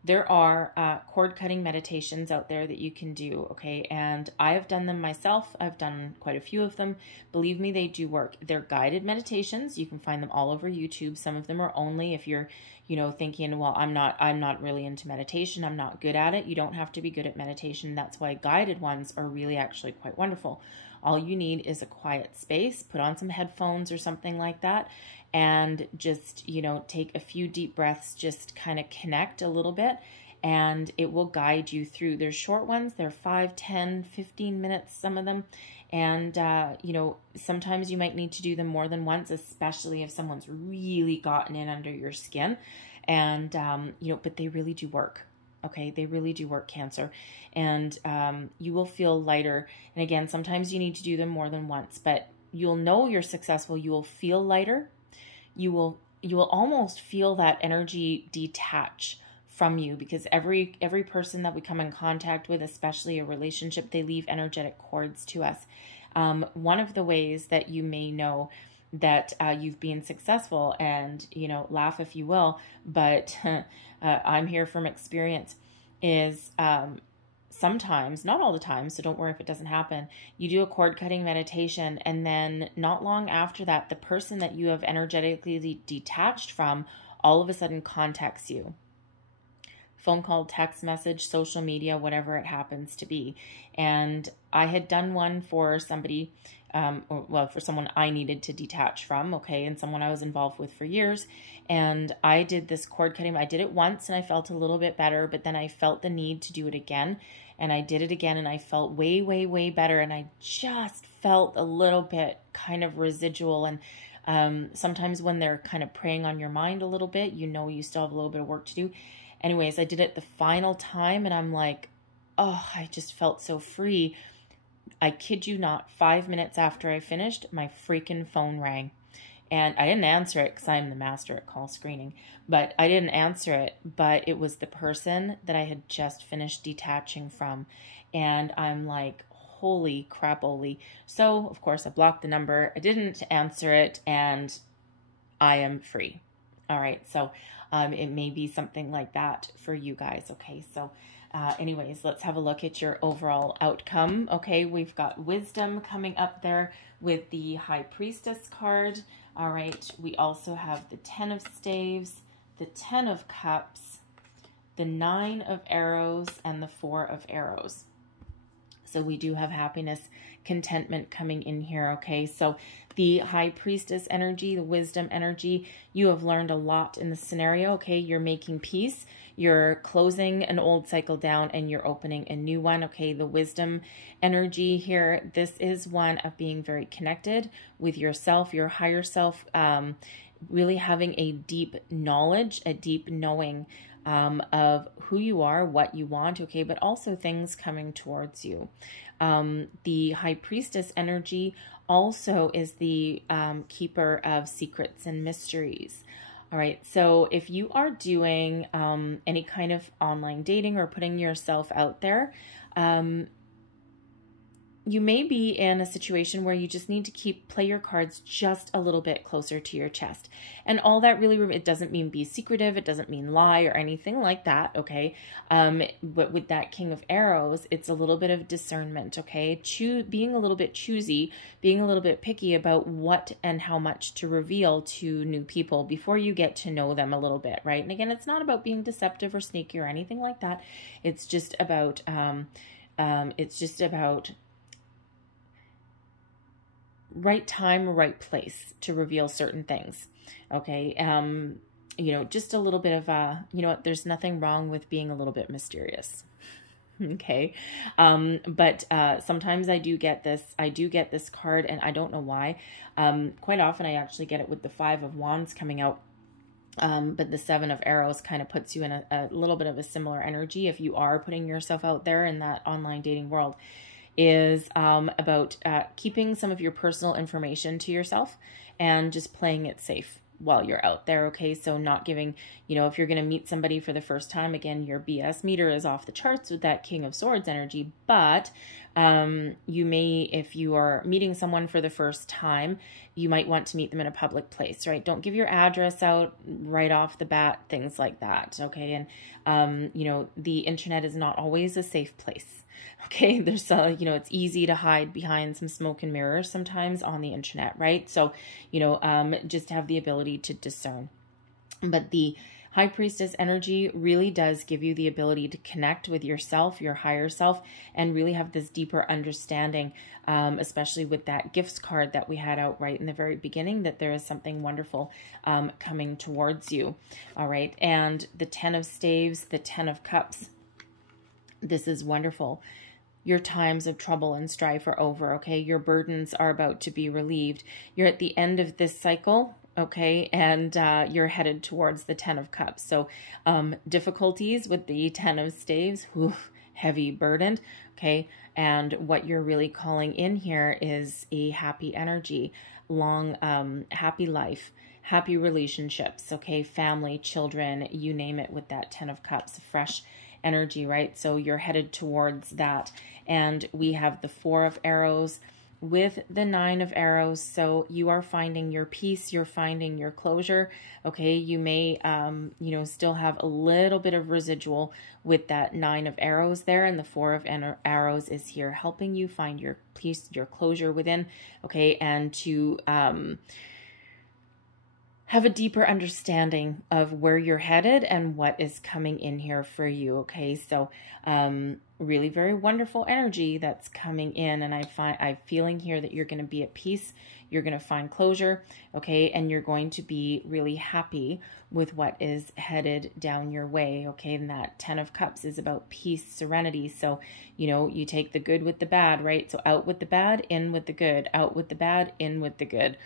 There are cord cutting meditations out there that you can do, okay? And I have done them myself. I've done quite a few of them. Believe me, they do work. They're guided meditations. You can find them all over YouTube. Some of them are only if you're, you know, thinking, well, I'm not really into meditation. I'm not good at it. You don't have to be good at meditation. That's why guided ones are really actually quite wonderful. All you need is a quiet space, put on some headphones or something like that, and just, you know, take a few deep breaths, just kind of connect a little bit, and it will guide you through. There's short ones, they're 5, 10, 15 minutes, some of them, and, you know, sometimes you might need to do them more than once, especially if someone's really gotten in under your skin, and, you know, but they really do work. Okay, they really do work, Cancer, and you will feel lighter. And again, sometimes you need to do them more than once, but you'll know you're successful. You will feel lighter. You will almost feel that energy detach from you, because every person that we come in contact with, especially a relationship, they leave energetic cords to us. One of the ways that you may know that you've been successful, and, you know, laugh if you will, but I'm here from experience, is sometimes, not all the time, so don't worry if it doesn't happen, you do a cord cutting meditation, and then not long after that, the person that you have energetically detached from all of a sudden contacts you. Phone call, text message, social media, whatever it happens to be. And I had done one for somebody, for someone I needed to detach from, okay, and someone I was involved with for years. And I did this cord cutting. I did it once and I felt a little bit better, but then I felt the need to do it again. And I did it again and I felt way, way, way better. And I just felt a little bit kind of residual. And sometimes when they're kind of preying on your mind a little bit, you know, you still have a little bit of work to do. Anyways, I did it the final time and I'm like, oh, I just felt so free. I kid you not, 5 minutes after I finished, my freaking phone rang. And I didn't answer it because I'm the master at call screening. But I didn't answer it, but it was the person that I had just finished detaching from. And I'm like, holy crapoli. So, of course, I blocked the number. I didn't answer it, and I am free. All right, so it may be something like that for you guys. Okay, so anyways, let's have a look at your overall outcome. Okay, we've got wisdom coming up there with the High Priestess card. All right, we also have the 10 of Staves, the 10 of Cups, the 9 of Arrows, and the 4 of Arrows. So we do have happiness, contentment coming in here, okay? So the High Priestess energy, the wisdom energy, you have learned a lot in the scenario, okay? You're making peace. You're closing an old cycle down and you're opening a new one, okay? The wisdom energy here, this is one of being very connected with yourself, your higher self, really having a deep knowledge, a deep knowing of who you are, what you want, okay, but also things coming towards you. The High Priestess energy also is the keeper of secrets and mysteries. All right, so if you are doing any kind of online dating or putting yourself out there, you may be in a situation where you just need to play your cards just a little bit closer to your chest. And all that really, it doesn't mean be secretive. It doesn't mean lie or anything like that, okay? But with that King of Arrows, it's a little bit of discernment, okay? Being a little bit choosy, being a little bit picky about what and how much to reveal to new people before you get to know them a little bit, right? And again, it's not about being deceptive or sneaky or anything like that. It's just about, right time, right place to reveal certain things. Okay. You know, just a little bit of you know what, there's nothing wrong with being a little bit mysterious. Okay. But sometimes I do get this card and I don't know why. Quite often I actually get it with the 5 of Wands coming out. But the 7 of Arrows kind of puts you in a little bit of a similar energy if you are putting yourself out there in that online dating world. Is about keeping some of your personal information to yourself and just playing it safe while you're out there, okay? So not giving, you know, if you're going to meet somebody for the first time, again, your BS meter is off the charts with that King of Swords energy, but you may, if you are meeting someone for the first time, you might want to meet them in a public place, right? Don't give your address out right off the bat, things like that, okay? And, you know, the internet is not always a safe place. Okay, there's you know, it's easy to hide behind some smoke and mirrors sometimes on the internet, right? So, you know, just have the ability to discern. But the High Priestess energy really does give you the ability to connect with yourself, your higher self, and really have this deeper understanding, especially with that gifts card that we had out right in the very beginning, that there is something wonderful coming towards you. All right, and the 10 of Staves, the 10 of Cups, this is wonderful. Your times of trouble and strife are over, okay? Your burdens are about to be relieved. You're at the end of this cycle, okay? And you're headed towards the 10 of Cups. So difficulties with the 10 of Staves, heavy burdened, okay? And what you're really calling in here is a happy energy, long, happy life, happy relationships, okay? Family, children, you name it, with that 10 of Cups, fresh energy, right? So you're headed towards that. And we have the 4 of Arrows with the 9 of Arrows. So you are finding your peace, you're finding your closure. Okay, you may, you know, still have a little bit of residual with that 9 of Arrows there, and the 4 of Arrows is here helping you find your peace, your closure within, okay, and to have a deeper understanding of where you're headed and what is coming in here for you, okay? So really very wonderful energy that's coming in, and I'm feeling here that you're going to be at peace, you're going to find closure, okay? And you're going to be really happy with what is headed down your way, okay? And that 10 of Cups is about peace, serenity. So, you know, you take the good with the bad, right? So out with the bad, in with the good, out with the bad, in with the good.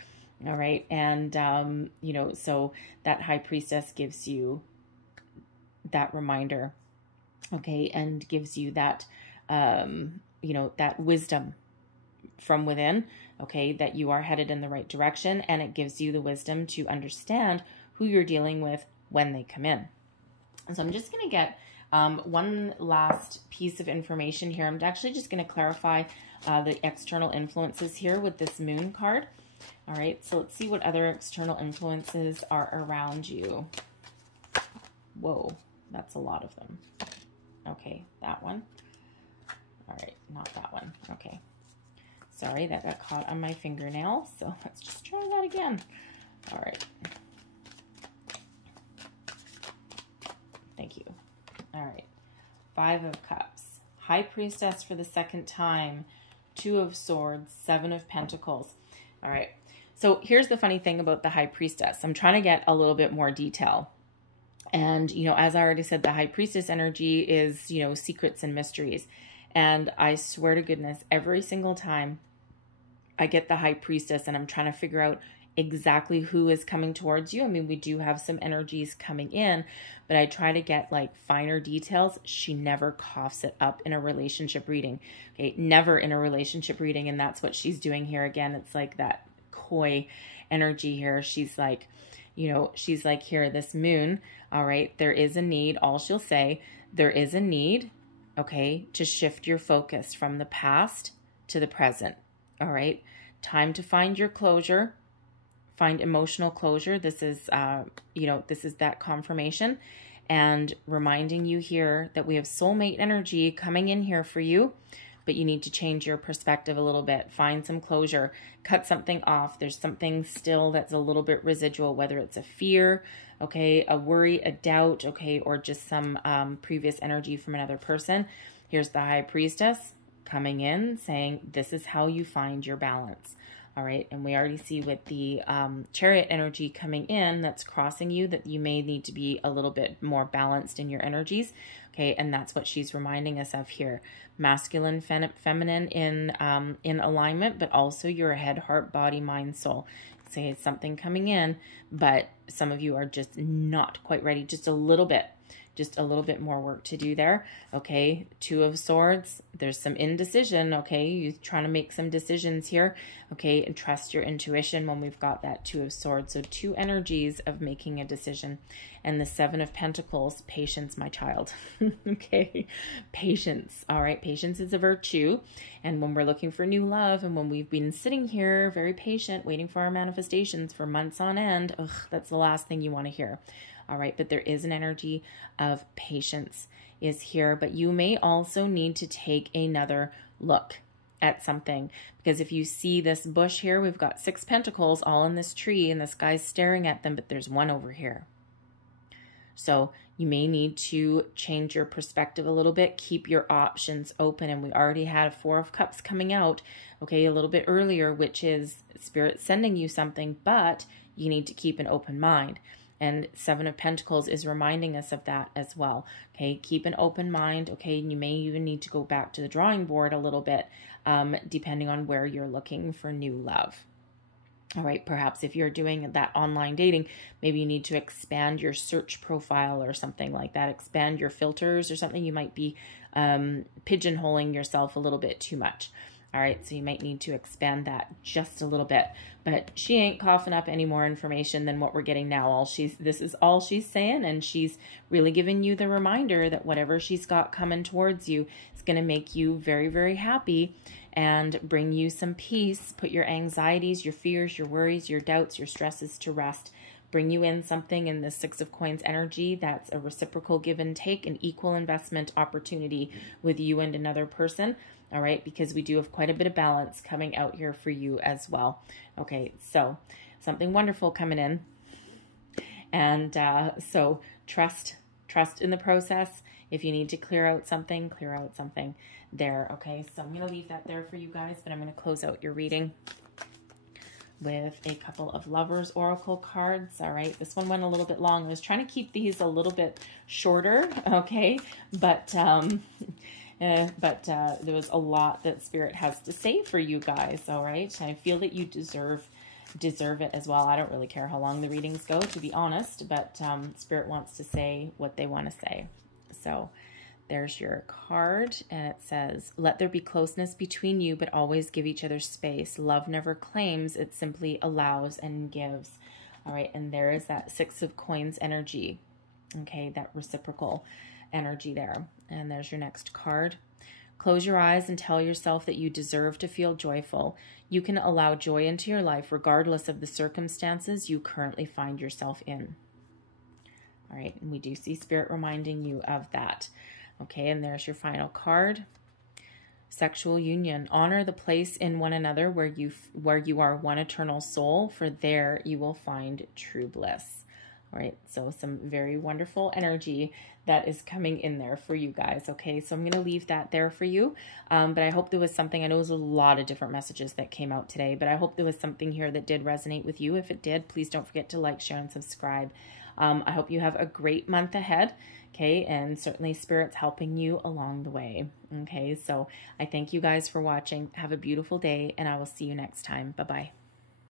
All right. And, you know, so that High Priestess gives you that reminder, okay, and gives you that, you know, that wisdom from within, okay, that you are headed in the right direction. And it gives you the wisdom to understand who you're dealing with when they come in. And so I'm just going to get One last piece of information here. I'm actually just going to clarify the external influences here with this moon card. All right, so let's see what other external influences are around you. Whoa, that's a lot of them. Okay, that one. All right, not that one. Okay. Sorry, that got caught on my fingernail, so let's just try that again. All right. Thank you. All right. 5 of Cups. High Priestess for the second time. 2 of Swords. 7 of Pentacles. All right. So here's the funny thing about the High Priestess. I'm trying to get a little bit more detail. And, you know, as I already said, the High Priestess energy is, you know, secrets and mysteries. And I swear to goodness, every single time I get the High Priestess and I'm trying to figure out exactly who is coming towards you. I mean, we do have some energies coming in, but I try to get like finer details. She never coughs it up in a relationship reading. Okay, never in a relationship reading. And that's what she's doing here again. It's like that coy energy here. She's like, you know, she's like, here, this moon. All right, there is a need. All she'll say, there is a need, okay, to shift your focus from the past to the present. All right, time to find your closure, find emotional closure. This is, you know, this is that confirmation and reminding you here that we have soulmate energy coming in here for you, but you need to change your perspective a little bit. Find some closure, cut something off. There's something still that's a little bit residual, whether it's a fear, okay, a worry, a doubt, okay, or just some previous energy from another person. Here's the High Priestess coming in saying, this is how you find your balance. All right, and we already see with the Chariot energy coming in that's crossing you that you may need to be a little bit more balanced in your energies. Okay, and that's what she's reminding us of here. Masculine, feminine in alignment, but also your head, heart, body, mind, soul. Say it's something coming in, but some of you are just not quite ready. Just a little bit more work to do there. Okay, 2 of Swords. There's some indecision. Okay, you're trying to make some decisions here. Okay, and trust your intuition when we've got that 2 of Swords. So 2 energies of making a decision. And the 7 of Pentacles, patience, my child. Okay, patience. All right, patience is a virtue. And when we're looking for new love and when we've been sitting here very patient, waiting for our manifestations for months on end, ugh, that's the last thing you want to hear. All right, but there is an energy of patience is here, but you may also need to take another look at something, because if you see this bush here, we've got 6 pentacles all in this tree and this guy's staring at them, but there's one over here. So you may need to change your perspective a little bit, keep your options open. And we already had a 4 of Cups coming out, okay, a little bit earlier, which is Spirit sending you something, but you need to keep an open mind. And 7 of Pentacles is reminding us of that as well. Okay, keep an open mind. Okay, and you may even need to go back to the drawing board a little bit, depending on where you're looking for new love. All right, perhaps if you're doing that online dating, maybe you need to expand your search profile or something like that, expand your filters or something. You might be pigeonholing yourself a little bit too much. All right, so you might need to expand that just a little bit. But she ain't coughing up any more information than what we're getting now. This is all she's saying, and she's really giving you the reminder that whatever she's got coming towards you is going to make you very, very happy and bring you some peace, put your anxieties, your fears, your worries, your doubts, your stresses to rest, bring you in something in the 6 of Coins energy that's a reciprocal give and take, an equal investment opportunity with you and another person. All right, because we do have quite a bit of balance coming out here for you as well. Okay, so something wonderful coming in. And so trust in the process. If you need to clear out something there. Okay, so I'm going to leave that there for you guys, but I'm going to close out your reading with a couple of Lovers Oracle cards. All right, this one went a little bit long. I was trying to keep these a little bit shorter, okay, but there was a lot that Spirit has to say for you guys. All right, I feel that you deserve it as well. I don't really care how long the readings go, to be honest, but Spirit wants to say what they want to say. So there's your card, and it says, let there be closeness between you, but always give each other space. Love never claims, it simply allows and gives. All right, and there is that 6 of Coins energy. Okay, that reciprocal. energy there. And there's your next card. Close your eyes and tell yourself that you deserve to feel joyful. You can allow joy into your life regardless of the circumstances you currently find yourself in. All right, and we do see Spirit reminding you of that. Okay, and there's your final card. Sexual union. Honor the place in one another where you are one eternal soul, for there you will find true bliss. All right, so some very wonderful energy that is coming in there for you guys. Okay, so I'm going to leave that there for you. But I hope there was something, I know it was a lot of different messages that came out today, but I hope there was something here that did resonate with you. If it did, please don't forget to like, share, and subscribe. I hope you have a great month ahead. Okay, and certainly Spirit's helping you along the way. Okay, so I thank you guys for watching. Have a beautiful day, and I will see you next time. Bye-bye.